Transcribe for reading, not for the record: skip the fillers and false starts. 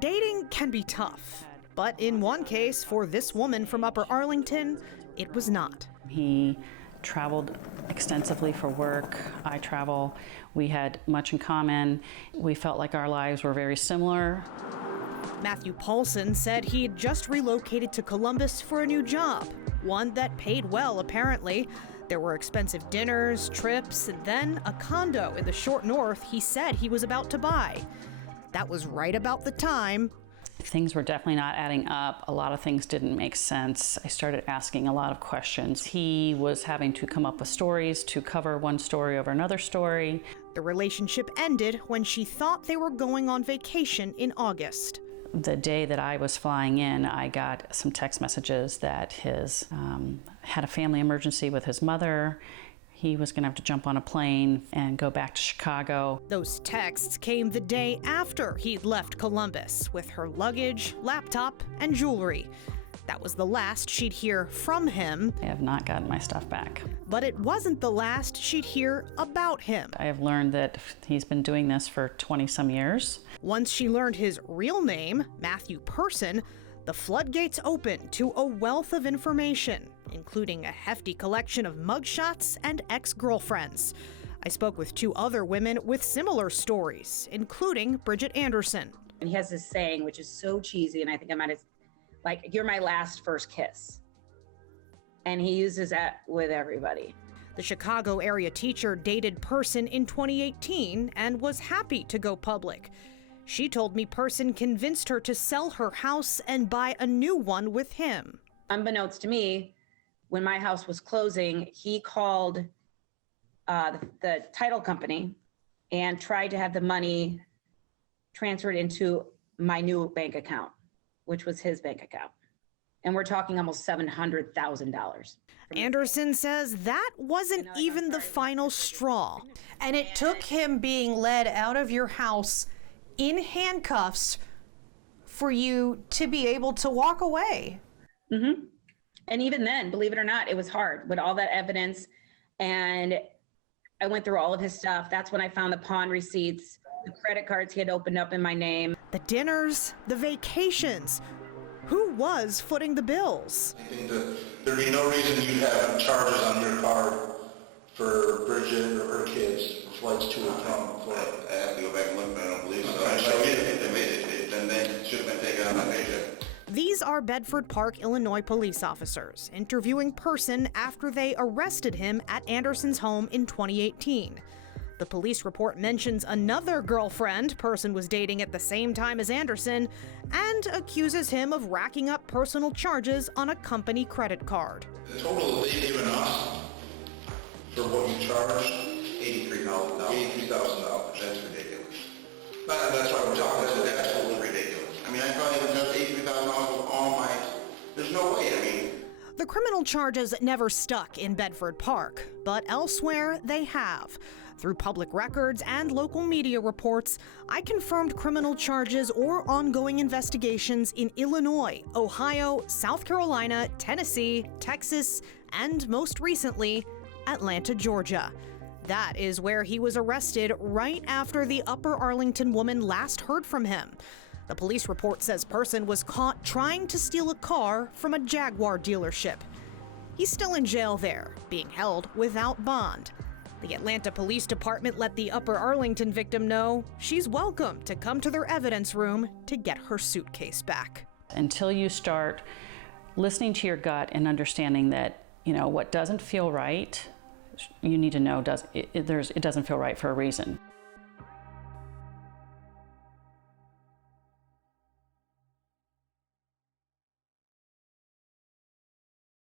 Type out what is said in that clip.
Dating can be tough, but in one case, for this woman from Upper Arlington, it was not. He traveled extensively for work. I travel. We had much in common. We felt like our lives were very similar. Matthew Paulson said he had just relocated to Columbus for a new job, one that paid well, apparently. There were expensive dinners, trips, and then a condo in the short north he said he was about to buy. That was right about the time things were definitely not adding up. A lot of things didn't make sense. I started asking a lot of questions. He was having to come up with stories to cover one story over another story. The relationship ended when she thought they were going on vacation in August. The day that I was flying in, I got some text messages that his had a family emergency with his mother. He was going to have to jump on a plane and go back to Chicago. Those texts came the day after he'd left Columbus with her luggage, laptop, and jewelry. That was the last she'd hear from him. I have not gotten my stuff back. But it wasn't the last she'd hear about him. I have learned that he's been doing this for 20-some years. Once she learned his real name, Matthew Person, the floodgates opened to a wealth of information, including a hefty collection of mugshots and ex-girlfriends. I spoke with two other women with similar stories, including Bridget Anderson. And he has this saying, which is so cheesy, and I think I might have, like, you're my last first kiss. And he uses that with everybody. The Chicago area teacher dated Person in 2018 and was happy to go public. She told me Person convinced her to sell her house and buy a new one with him. Unbeknownst to me, when my house was closing, he called the title company and tried to have the money transferred into my new bank account, which was his bank account. And we're talking almost $700,000. Anderson says that wasn't even the final straw. And it took him being led out of your house in handcuffs for you to be able to walk away. Mm-hmm. And even then, believe it or not, it was hard with all that evidence. And I went through all of his stuff. That's when I found the pawn receipts, the credit cards he had opened up in my name. The dinners, the vacations. Who was footing the bills? I think that there'd be no reason you'd have charges on your card for Bridget or her kids, flights to and from Florida. I have to go back and look, but I don't believe so. Then they should have been taken out of my paycheck. These are Bedford Park, Illinois police officers interviewing Person after they arrested him at Anderson's home in 2018. The police report mentions another girlfriend Person was dating at the same time as Anderson and accuses him of racking up personal charges on a company credit card. The total that they've given us for what you charged, $83,000. $83,000. That's ridiculous. That's why we're talking about That's absolutely ridiculous. I mean, I thought even just $83,000 was all my, there's no way, I mean. The criminal charges never stuck in Bedford Park, but elsewhere they have. Through public records and local media reports, I confirmed criminal charges or ongoing investigations in Illinois, Ohio, South Carolina, Tennessee, Texas, and most recently, Atlanta, Georgia. That is where he was arrested right after the Upper Arlington woman last heard from him. The police report says Person was caught trying to steal a car from a Jaguar dealership. He's still in jail there, being held without bond. The Atlanta Police Department let the Upper Arlington victim know she's welcome to come to their evidence room to get her suitcase back. Until you start listening to your gut and understanding that, you know, what doesn't feel right, you need to know it doesn't feel right for a reason.